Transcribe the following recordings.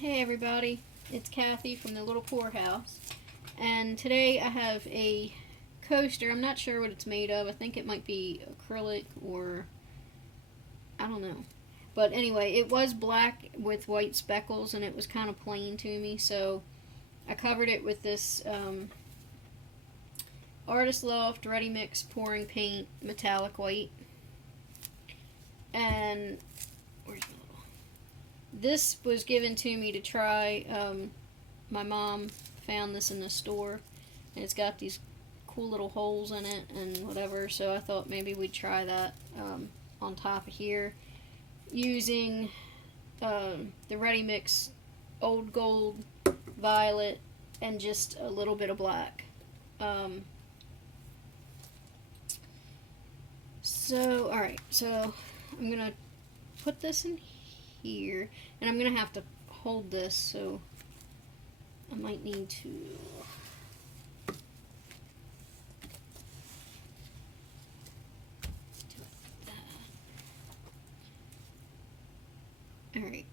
Hey everybody, it's Kathy from the Little Poorhouse, and today I have a coaster. I'm not sure what it's made of. I think it might be acrylic or I don't know. But anyway, it was black with white speckles and it was kind of plain to me, so I covered it with this Artist Loft Ready Mix pouring paint metallic white. And where's my little? This was given to me to try. My mom found this in the store, and it's got these cool little holes in it and whatever, so I thought maybe we'd try that on top of here using the Ready Mix Old Gold, Violet, and just a little bit of black. Alright, so I'm gonna put this in here, and I'm gonna have to hold this, so I might need to do that. Alright.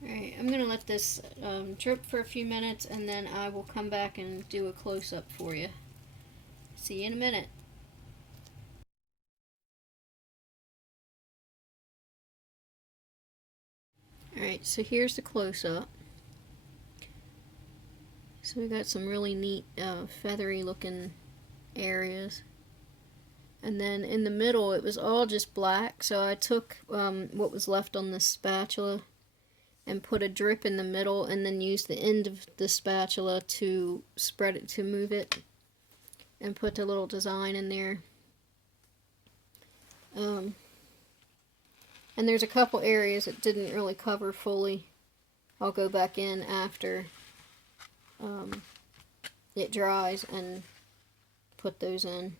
Alright, I'm going to let this drip for a few minutes, and then I will come back and do a close-up for you. See you in a minute. Alright, so here's the close-up. So we got some really neat feathery looking areas. And then in the middle it was all just black, so I took what was left on this spatula and put a drip in the middle, and then used the end of the spatula to spread it, to move it, and put a little design in there. And there's a couple areas that didn't really cover fully. I'll go back in after it dries and put those in.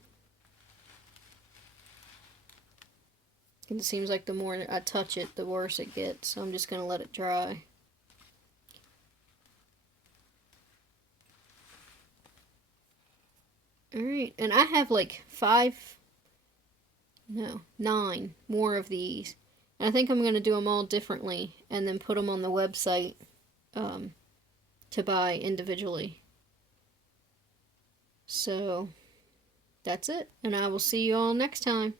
And it seems like the more I touch it, the worse it gets, so I'm just going to let it dry. Alright, and I have like 9 more of these. And I think I'm going to do them all differently and then put them on the website to buy individually. So, that's it. And I will see you all next time.